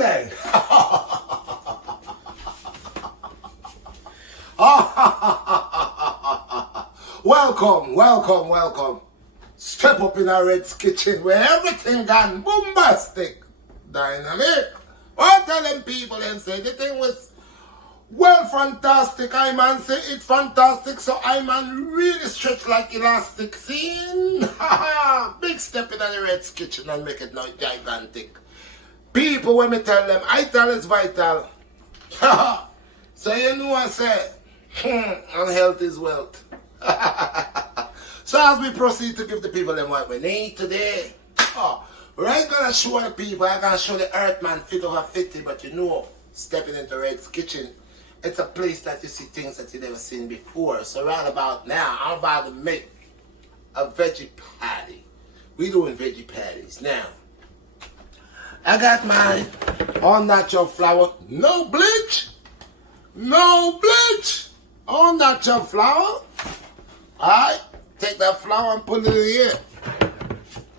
bang. Welcome, welcome, welcome. Step up in our Red's kitchen where everything gone bombastic, dynamic. I tell them people and say the thing was well fantastic. I man say it's fantastic, so I man really stretch like elastic. Scene. Big step in the Red's kitchen and make it now gigantic. People when me tell them, I tell it's vital. So you know I say, and health is wealth. So as we proceed to give the people them what we need today, we ain't gonna show the people, I'm gonna show the earth man fit over 50, but you know, stepping into Red's kitchen, it's a place that you see things that you never seen before. So right about now, I'm about to make a veggie patty. We doing veggie patties. Now, I got my all natural flour, no bleach, all natural flour. Alright, take that flour and put it in here.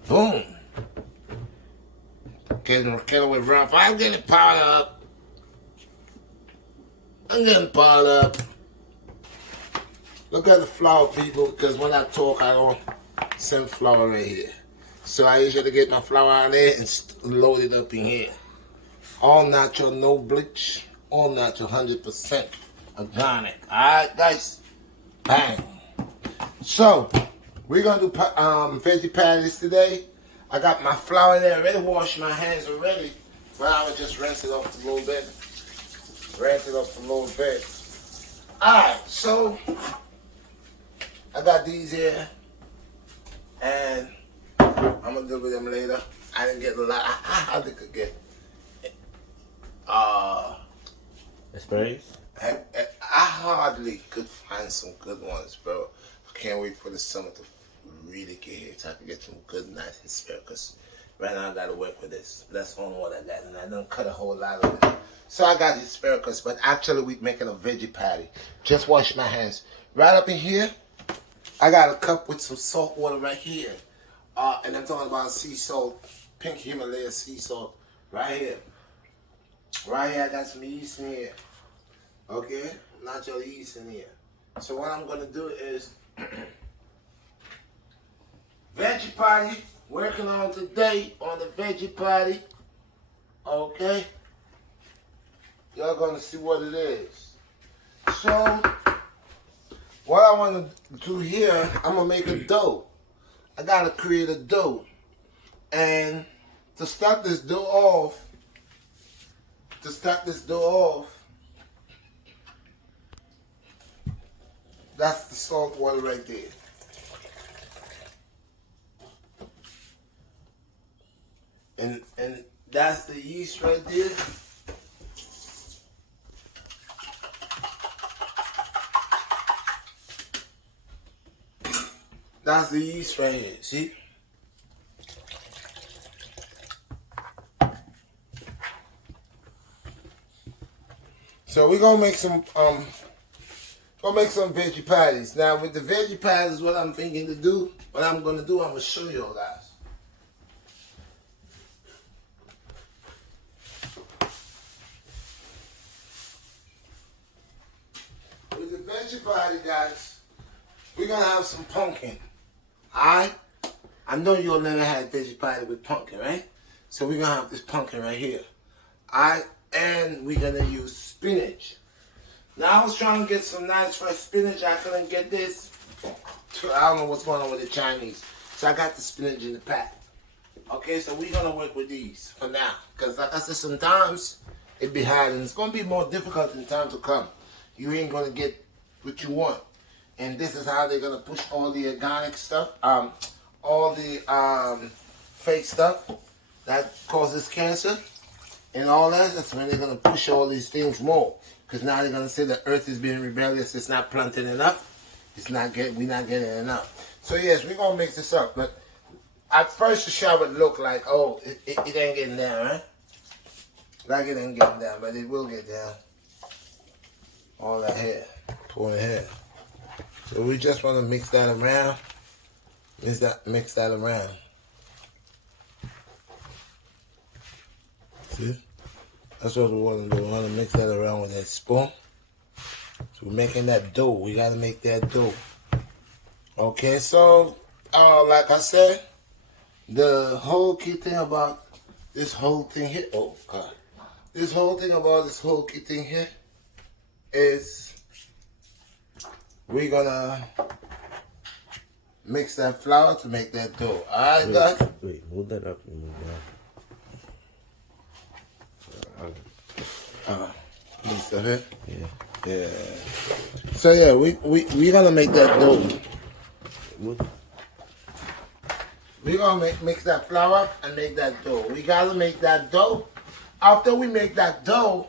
Boom. Get it with rough. I'm getting powdered up. Look at the flour, people, because when I talk, I don't send flour right here. So I usually get my flour out there and load it up in here. All natural, no bleach. All natural, 100% organic. Alright, guys. Bang. So, we're going to do veggie patties today. I got my flour there already, washed my hands already. But I would just rinse it off a little bit. Alright, so, I got these here. And I'm going to deal with them later. I didn't get a lot. I could get sprays? I hardly could find some good ones, bro. I can't wait for the summer to really get here so I can get some good, nice asparagus. Right now I gotta work with this. That's only what I got, and I don't cut a whole lot of it. So I got asparagus, but actually we're making a veggie patty. Just wash my hands. Right up in here, I got a cup with some salt water right here. And I'm talking about sea salt, pink Himalaya sea salt, right here. Right here, I got some yeast in here. Okay, natural yeast in here. So what I'm gonna do is veggie patty. Working on today on the veggie patty. Okay, y'all gonna see what it is. So what I want to do here, I'm gonna make a dough. I gotta create a dough, and to start this dough off. That's the salt water right there. And that's the yeast right there. That's the yeast right here, see? So we're gonna make some veggie patties. Now with the veggie patties, what I'm thinking to do, what I'm gonna do, I'm gonna show you all guys. With the veggie patty, guys, we're gonna have some pumpkin. Alright? I know you all never had veggie patty with pumpkin, right? So we're gonna have this pumpkin right here. Alright? And we're gonna use spinach. Now I was trying to get some nice fresh spinach. I couldn't get this. I don't know what's going on with the Chinese. So I got the spinach in the pack. Okay, so we're gonna work with these for now. Because like I said, sometimes it be hard and it's gonna be more difficult in time to come. You ain't gonna get what you want. And this is how they're gonna push all the organic stuff, all the fake stuff that causes cancer. And all that, that's when they're going to push all these things more. Because now they're going to say the earth is being rebellious, it's not planting enough, we're not getting enough. So yes, we're going to mix this up. But at first the shot would look like, oh, it ain't getting down, right? Like it ain't getting down, but it will get down. All that here, pour it here. So we just want to mix that around. Mix that around. See? That's what we want to do. We want to mix that around with that spoon. So we're making that dough. We got to make that dough. Okay, so like I said, the whole key thing about this whole thing here, oh God, this whole thing about this whole key thing here is we're gonna mix that flour to make that dough. Alright, guys? Wait, move that up and move that. Mix that here? Yeah. Yeah. So yeah, we're gonna make that dough. We're gonna mix that flour and make that dough. We gotta make that dough. After we make that dough,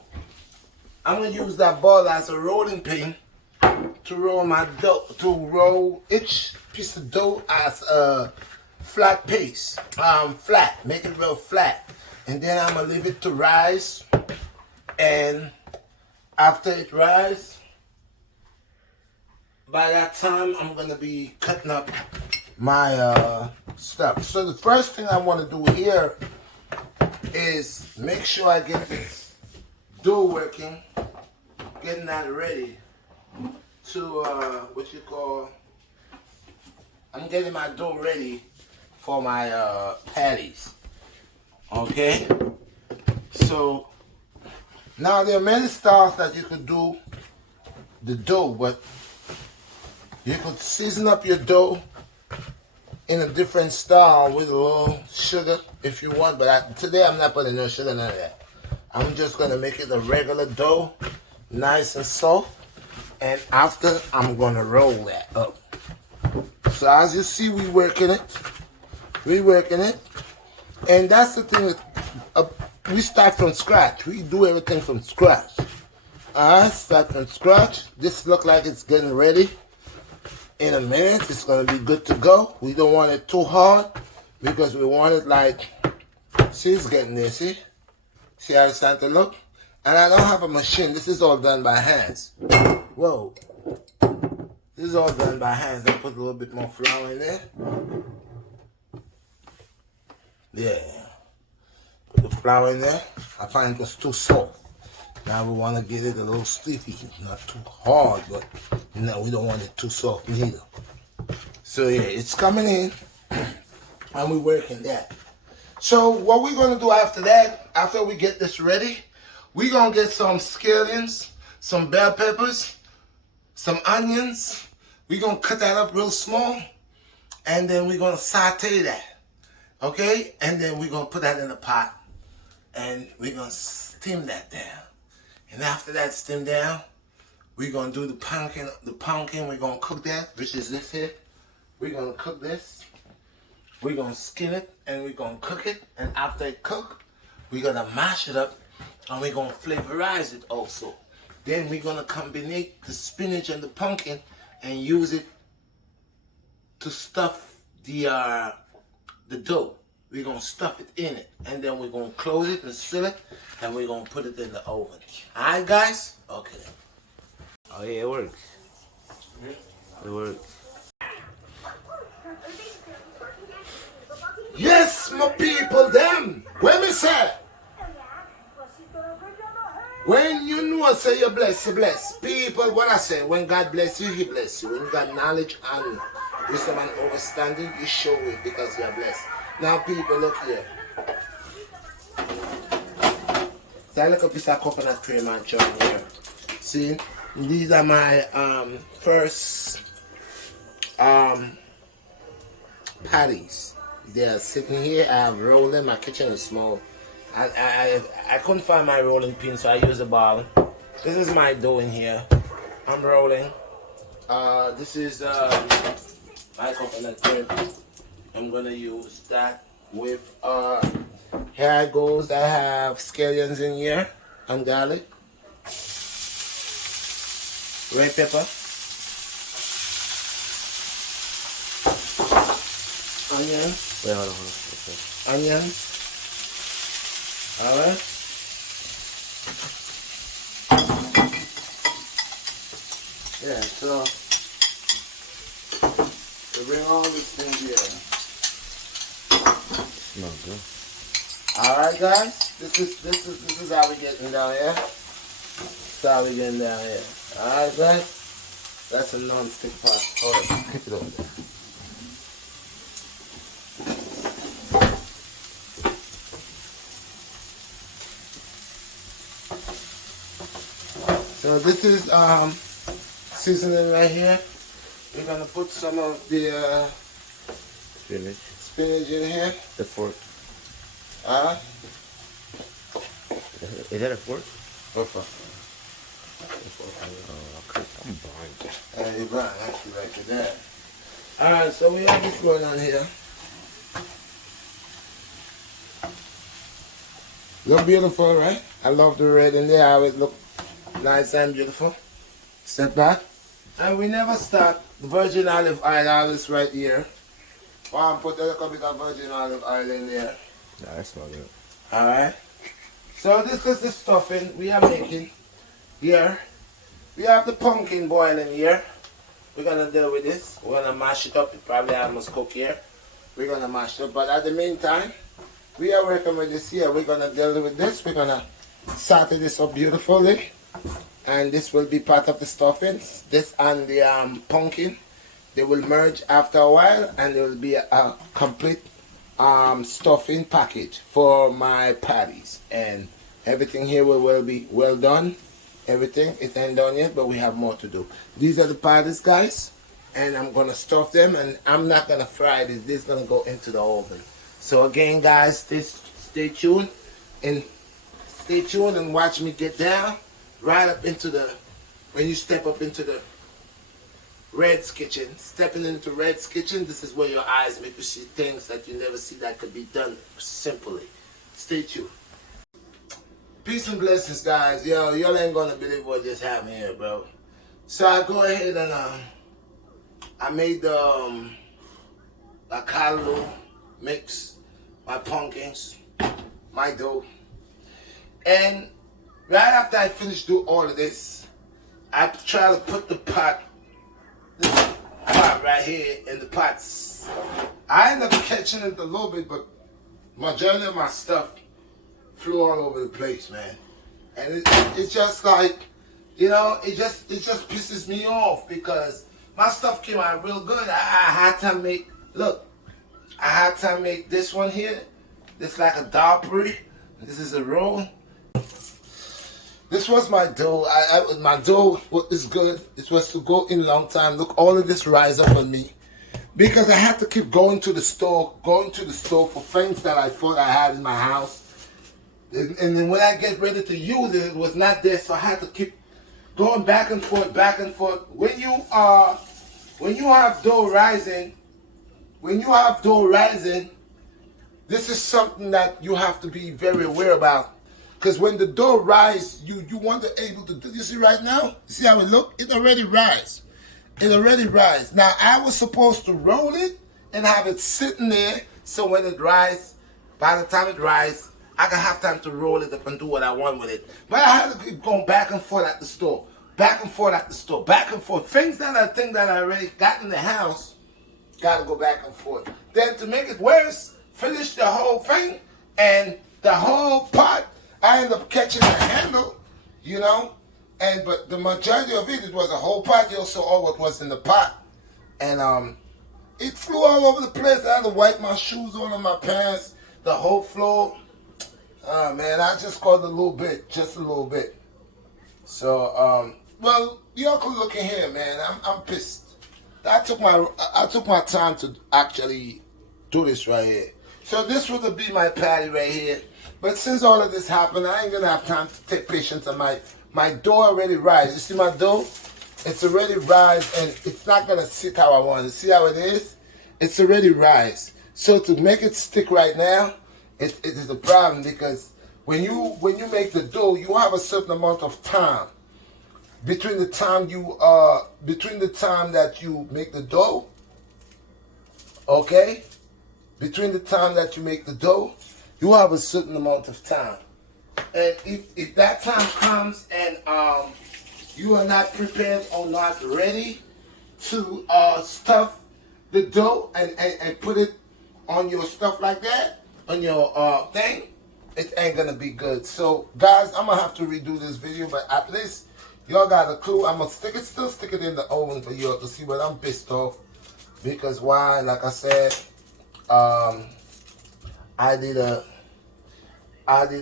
I'm gonna use that ball as a rolling pin to roll my dough, to roll each piece of dough as a flat paste. Flat, make it real flat. And then I'm gonna leave it to rise. And after it rise, by that time I'm gonna be cutting up my stuff. So the first thing I want to do here is make sure I get this dough working, getting that ready to I'm getting my dough ready for my patties. Okay, so now there are many styles that you could do the dough, but you could season up your dough in a different style with a little sugar if you want, but today I'm not putting no sugar, none of that. I'm just gonna make it a regular dough, nice and soft, and after I'm gonna roll that up. So as you see, we working it, and that's the thing with we start from scratch. We do everything from scratch. Alright, start from scratch. This look like it's getting ready. In a minute, it's going to be good to go. We don't want it too hard because we want it like, see, it's getting there, see? See how it's starting to look? And I don't have a machine. This is all done by hands. Whoa. This is all done by hands. I put a little bit more flour in there. Yeah. Put the flour in there. I find it was too soft. Now we want to get it a little stiffy, not too hard, but no, we don't want it too soft neither. So yeah, it's coming in, and we're working that. So what we're gonna do after that, after we get this ready, we're gonna get some scallions, some bell peppers, some onions. We're gonna cut that up real small, and then we're gonna saute that, okay? And then we're gonna put that in the pot, and we're gonna steam that down. And after that steam down, we're gonna do the pumpkin. We're gonna cook that, which is this here. We're gonna cook this. We're gonna skin it and we're gonna cook it. And after it cook, we're gonna mash it up and we're gonna flavorize it also. Then we're gonna combine the spinach and the pumpkin and use it to stuff the dough. We're going to stuff it in it. And then we're going to close it and seal it. And we're going to put it in the oven. Alright, guys? Okay. Oh, yeah, it works. It works. Yes, my people, them. When me say, when you know, say you're blessed, you're blessed. People, what I say, when God bless you, He bless you. When you got knowledge and wisdom and understanding, you show it because you're blessed. Now, people, look here. So I look a piece of coconut cream and join here. See, these are my first patties. They are sitting here. I have rolled them. My kitchen is small. I couldn't find my rolling pin, so I use a ball. This is my dough in here. I'm rolling. This is my coconut cream. I'm gonna use that with here it goes. I have scallions in here and garlic, red pepper, onions. Wait, hold on. Okay. Onions. Alright. Yeah, so we bring all these things here. Smells good. Alright guys, this is how we getting down here. This is how we getting down here. Alright guys, that's a non-stick pot. Hold on, pick it over there. So this is seasoning right here. We're gonna put some of the spinach in here. The fork. Is that a fork? What for? Oh, I'm blind. You're blind, actually, like that. Alright, so we have this going on here. Look beautiful, right? I love the red in there, how it look nice and beautiful. Step back. And we never start virgin olive oil, all this right here. Put a little bit of virgin olive oil in there. Nah, that's not good. Alright. So this is the stuffing we are making here. We have the pumpkin boiling here. We're gonna deal with this. We're gonna mash it up. It probably almost cook here. We're gonna mash it up. But at the meantime, we are working with this here. We're gonna deal with this. We're gonna saute this up beautifully. And this will be part of the stuffing. This and the pumpkin, they will merge after a while, and there will be a complete stuffing package for my patties. And everything here will be well done. Everything, it ain't done yet, but we have more to do. These are the patties, guys, and I'm gonna stuff them, and I'm not gonna fry this. This is gonna go into the oven. So again, guys, stay tuned and watch me get down. Right up into the, when you step up into the Red's kitchen, stepping into Red's kitchen, this is where your eyes make you see things that you never see that could be done simply. Stay tuned. Peace and blessings, guys. Yo, y'all ain't gonna believe what just happened here, bro. So I go ahead and I made the callaloo mix, my pumpkins, my dough, and right after I finish doing all of this, I try to put this pot right here in the pots. I end up catching it a little bit, but majority of my stuff flew all over the place, man. And it's just like, you know, it just pisses me off because my stuff came out real good. I had to make, look, I had to make this one here. This like a dal puri. This is a roll. This was my dough. My dough is good. It was to go in a long time. Look, all of this rise up on me. Because I had to keep going to the store for things that I thought I had in my house. And then when I get ready to use it, it was not there. So I had to keep going back and forth, back and forth. When you have dough rising, this is something that you have to be very aware about. Because when the dough rise, you want to able to do. You see right now? You see how it look? It already rise. It already rise. Now I was supposed to roll it and have it sitting there, so when it rise, by the time it rise, I can have time to roll it up and do what I want with it. But I had to keep going back and forth at the store, back and forth at the store, back and forth. Things that I already got in the house, gotta go back and forth. Then to make it worse, finish the whole thing and the whole pot. I ended up catching the handle, you know, but the majority of it was a whole pot. You also saw what was in the pot, and it flew all over the place. I had to wipe my shoes on and my pants, the whole floor. Man, I just caught a little bit, just a little bit. So, well, y'all can look in here, man. I'm pissed. I took my time to actually do this right here. So this would be my patty right here. But since all of this happened, I ain't gonna have time to take patience on my dough already rise. You see my dough? It's already rise and it's not gonna sit how I want it. See how it is? It's already rise. So to make it stick right now, it is a problem because when you make the dough, you have a certain amount of time between the time that you make the dough. Okay? Between the time that you make the dough, you have a certain amount of time. And if that time comes and you are not prepared or not ready to stuff the dough and put it on your stuff like that, on your thing, it ain't gonna be good. So guys, I'm gonna have to redo this video, but at least y'all got a clue. I'm gonna still stick it in the oven for y'all to see, but I'm pissed off because why? Like I said, I did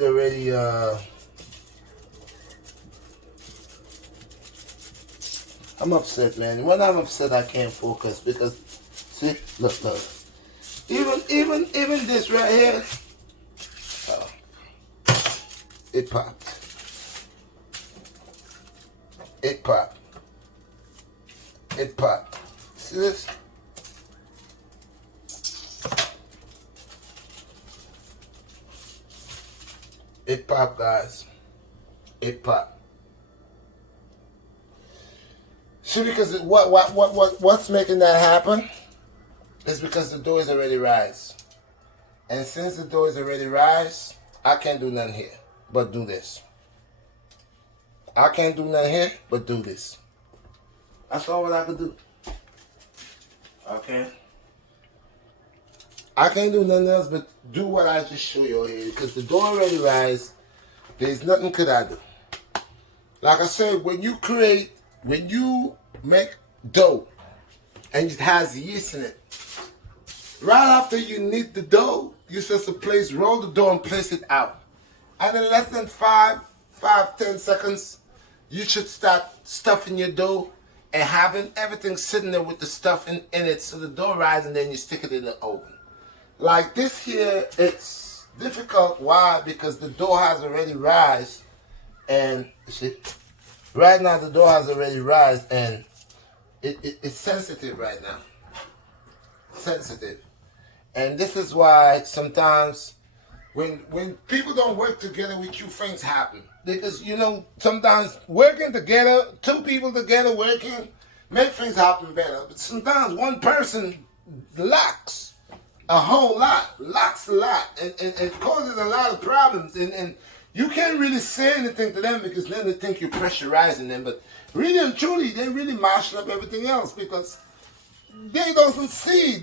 already I'm upset, man. When I'm upset, I can't focus because, see, look. Even this right here, oh, it popped. It popped. It popped. See this? It popped, guys. It popped. See, because what's making that happen is because the dough is already rise. And since the dough is already rise, I can't do nothing here but do this. I can't do nothing here but do this. That's all what I can do. Okay? I can't do nothing else but do what I just show you here because the dough already rise. There's nothing could I do. Like I said, when you make dough and it has yeast in it, right after you knead the dough, you're supposed to roll the dough and place it out. And in less than 10 seconds, you should start stuffing your dough and having everything sitting there with the stuff in it so the dough rises and then you stick it in the oven. Like this here, it's difficult. Why? Because the dough has already rise and you see, right now the dough has already rise and it's sensitive right now. Sensitive. And this is why sometimes when people don't work together with you, things happen. Because, you know, sometimes working together, two people together working, make things happen better. But sometimes one person lacks a whole lot, lacks a lot, and it causes a lot of problems. And you can't really say anything to them because then they think you're pressurizing them. But really and truly, they really mash up everything else because they don't see.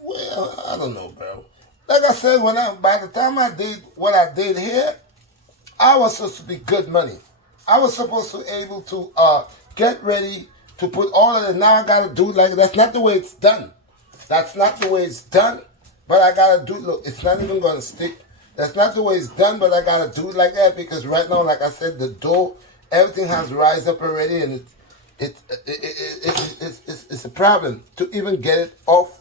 Well, I don't know, bro. Like I said, by the time I did what I did here, I was supposed to be good money. I was supposed to be able to get ready to put all of it. Now I gotta do it like that's not the way it's done. That's not the way it's done. But I gotta do it. Look, it's not even gonna stick. That's not the way it's done. But I gotta do it like that because right now, like I said, the dough, everything has rise up already, and it's a problem to even get it off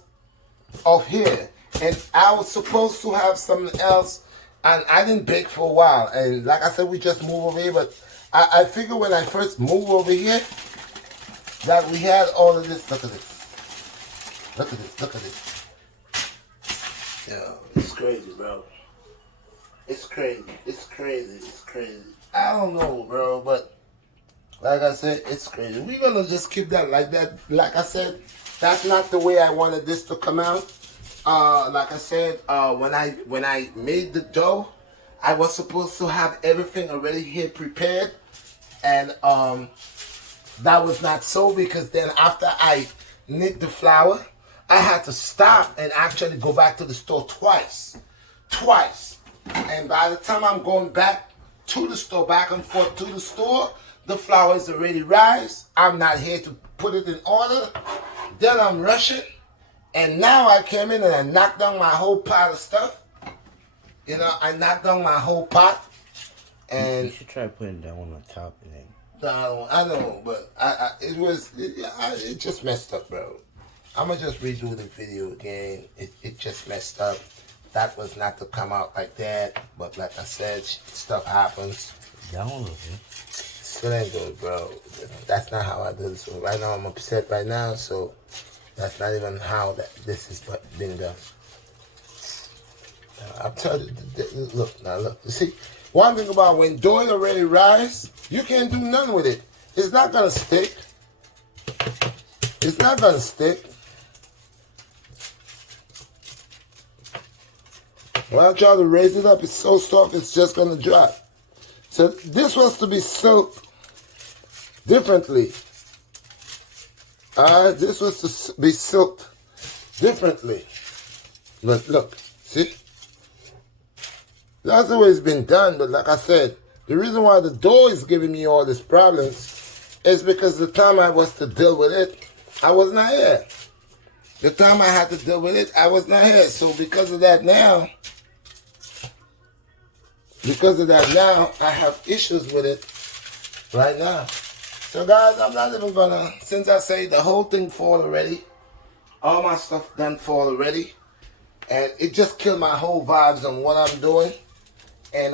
here. And I was supposed to have something else, and I didn't bake for a while. And like I said, we just moved over here. But I figured when I first moved over here that we had all of this. Look at this. Look at this. Look at this. Yeah, it's crazy, bro. It's crazy. It's crazy. It's crazy. I don't know, bro, but like I said, it's crazy. We're gonna just keep that like that. Like I said, that's not the way I wanted this to come out. Like I said, when I made the dough, I was supposed to have everything already here prepared, and that was not so because then after I knit the flour, I had to stop and actually go back to the store twice. And by the time I'm going back to the store, back and forth to the store, the flour is already rise. I'm not here to put it in order. Then I'm rushing. And now I came in and I knocked down my whole pot of stuff. You know, I knocked down my whole pot. And you should try putting that one on top and then. No, I know, but it just messed up, bro. I'm going to just redo the video again. It just messed up. That was not to come out like that. But like I said, stuff happens. That one looks good. Still ain't good, bro. That's not how I do this. Right now, I'm upset right now, so that's not even how this is being done. I'm telling you, look, now look. You see, one thing about when dough already rise, you can't do nothing with it. It's not going to stick. It's not going to stick. When I try to raise it up, it's so soft, it's just going to drop. So this was to be silked differently. Alright, this was to be silked differently. Look, see? That's the way it's been done. But like I said, the reason why the dough is giving me all these problems is because the time I was to deal with it, I was not here. The time I had to deal with it, I was not here. So because of that now, I have issues with it right now. So guys, I'm not even gonna, since I say the whole thing fall already, all my stuff done fall already, and it just killed my whole vibes on what I'm doing. And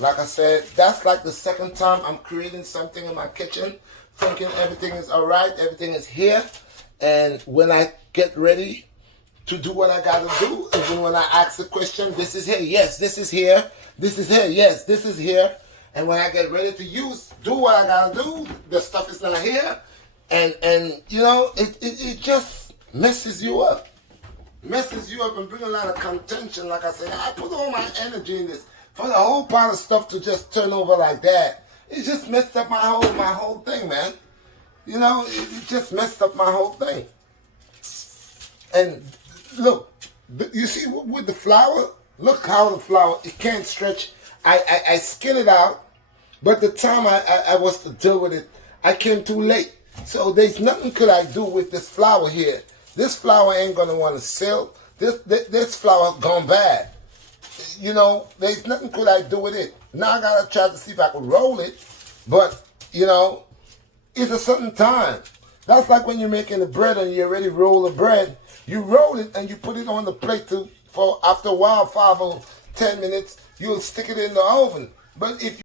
like I said, that's like the second time I'm creating something in my kitchen, thinking everything is all right, everything is here. And when I get ready to do what I gotta do, even when I ask the question, this is here, yes, this is here, this is here, yes, this is here. And when I get ready to do what I gotta do, the stuff is not here. And you know, it just messes you up. Messes you up and bring a lot of contention. Like I said, I put all my energy in this. For the whole pile of stuff to just turn over like that, it just messed up my whole thing, man. You know, it just messed up my whole thing. And look, you see with the flour, look how the flour, it can't stretch. I skin it out, but the time I was to deal with it, I came too late. So there's nothing could I do with this flour here. This flour ain't gonna want to sell. This flour gone bad. You know, there's nothing could I do with it. Now I gotta try to see if I can roll it, but you know, it's a certain time. That's like when you're making the bread and you already roll the bread. You roll it and you put it on the plate for after a while, 5 or 10 minutes, you'll stick it in the oven. But if